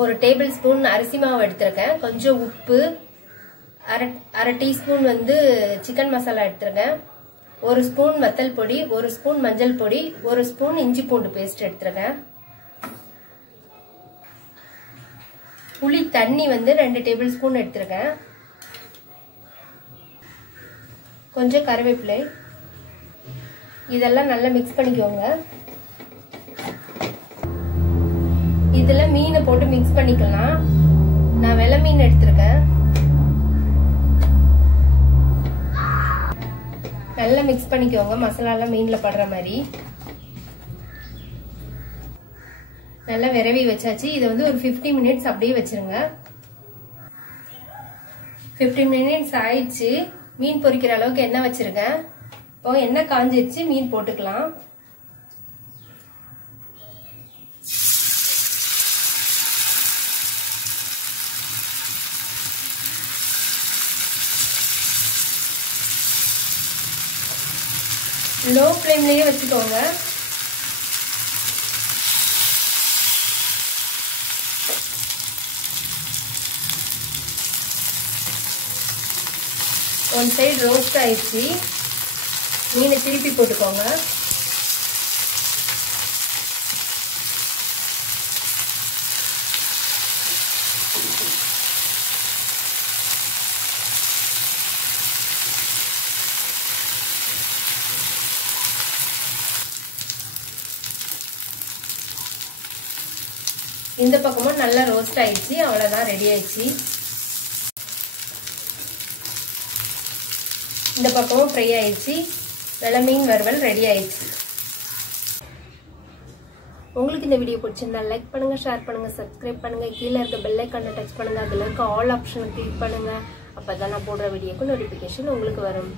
ஒரு table spoon அரிசி மாவு எடுத்துருக்கேன். கொஞ்சம் உப்பு, அரை டீஸ்பூன் வந்து சிக்கன் மசாலா எடுத்துருக்கேன். 1 ஸ்பூன் வத்தல் பொடி, 1 ஸ்பூன் மஞ்சள் பொடி, 1 ஸ்பூன் இஞ்சி பூண்டு பேஸ்ட் எடுத்துருக்கேன். புளி தண்ணி வந்து 2 டேபிள் ஸ்பூன் எடுத்துருக்கேன். கொஞ்சம் கருவேப்பிலை. இதெல்லாம் நல்லா மிக்ஸ் பண்ணிக்கோங்க. இதுல மீனை போட்டு மிக்ஸ் பண்ணிக்கலாம். நான் வெள்ளை மீன் எடுத்திருக்கேன். நல்லா மிக்ஸ் பண்ணிக்கோங்க. மசாலா எல்லாம் மீன்ல படுற மாதிரி நல்லா விரவி வச்சாச்சு. இதை வந்து ஒரு 15 மினிட்ஸ் அப்படியே வச்சிருங்க. 15 மினிட்ஸ் ஆயிடுச்சு. மீன் பொரிக்கிற அளவுக்கு எண்ணெய் வச்சிருக்கேன். இப்போ எண்ணெய் காஞ்சிருச்சு, மீன் போட்டுக்கலாம். லோ ஃப்ளேம்லயே வச்சுக்கோங்க. ஒன் சைடு ரோஸ்ட் ஆயிடுச்சு. மீனை திருப்பி போட்டுக்கோங்க. இந்த பக்கமும் நல்லா ரோஸ்ட் ஆயிடுச்சு. அவ்வளவுதான், ரெடி ஆயிடுச்சு. இந்த பக்கமும் ஃப்ரை ஆயிடுச்சு. வெள்ளை மீன் வறுவல் ரெடி ஆயிடுச்சு. உங்களுக்கு இந்த வீடியோ பிடிச்சிருந்தா லைக் பண்ணுங்க, ஷேர் பண்ணுங்க, சப்ஸ்கிரைப் பண்ணுங்க. கீழே இருக்க பெல் ஐகானை டச் பண்ணுங்க. அதுல இருக்க ஆல் ஆப்ஷனை கிளிக் பண்ணுங்க. அப்பதான் நான் போடுற வீடியோக்கு நோட்டிபிகேஷன் உங்களுக்கு வரும்.